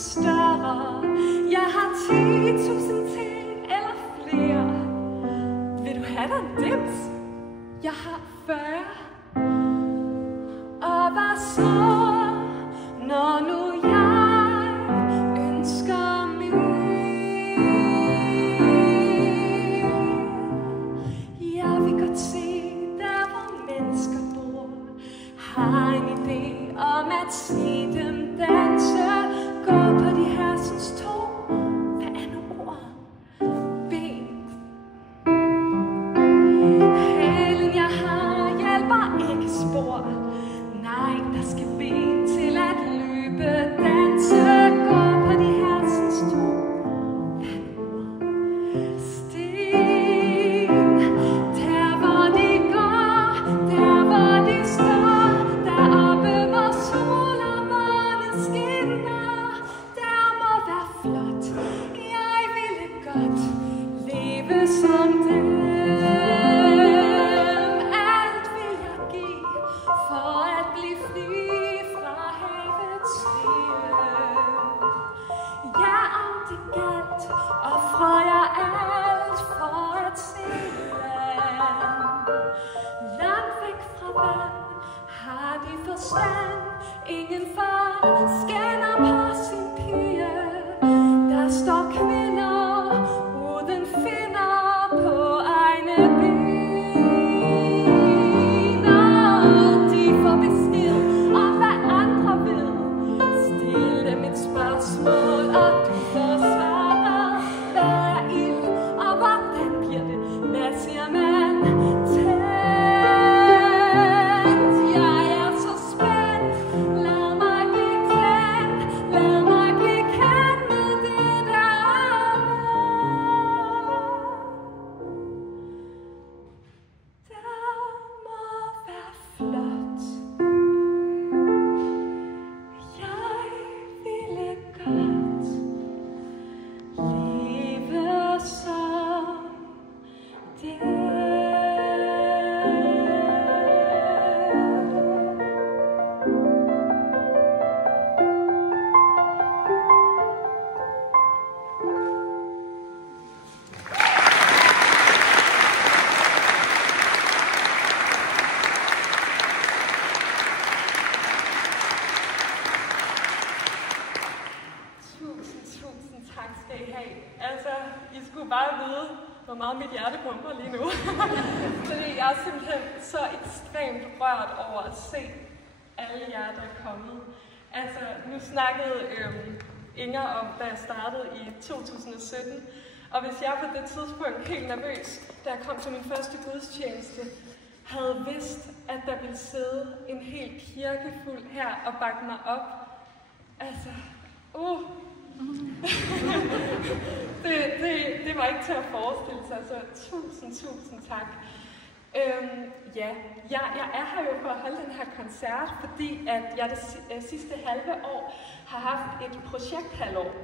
større. Jeg har 10.000 ting eller flere. Vil du have dig en dims? Jeg har 40. Og hvad så, når nu jeg ønsker mere? Jeg vil godt se der, hvor mennesker bor. Har en idé om at se dem danse. Gå på de hersens to. Hvad er nu ordet? Ben. Hælen jeg har hjælper ikke spor. Nej, der skal ben til at løbe, danse. Gå på de hersens to. Hvad er nu ordet? Sten. Der hvor de går, der hvor de står. Deroppe hvor sol og måne skinner. Der må være flot. Jeg ville godt leve som dem. Alt vil jeg give for at blive fri fra havets rige. Ja, om det galt, offrer jeg alt for at se land. Langt væk fra vand har de forstand. Ingen far skænder på sin pige. Der står kvinder uden finner på egne ben. Og de får besked om hvad andre ved. Stil dem et spørgsmål, og du får svaret. Hvad er ild, og hvordan bliver det? Hvad siger man? Tændt. Jeg er så spændt. Lad mig blive tændt. Lad mig blive kendt med det der er med. Der må være flot. Jeg ville godt leve som dem. Tusind tak skal I have. Altså, I skulle bare vide, hvor meget mit hjerte pumper lige nu. Fordi jeg er simpelthen så ekstremt rørt over at se alle jer, der er kommet. Altså, nu snakkede Inger om, da jeg startede i 2017. Og hvis jeg på det tidspunkt helt nervøs, da jeg kom til min første gudstjeneste, havde vidst, at der ville sidde en hel kirke fuld her og bakke mig op. Altså, det var ikke til at forestille sig, så tusind tak. Ja, jeg er her jo for at holde den her koncert, fordi at jeg det sidste halve år har haft et projekthalvår.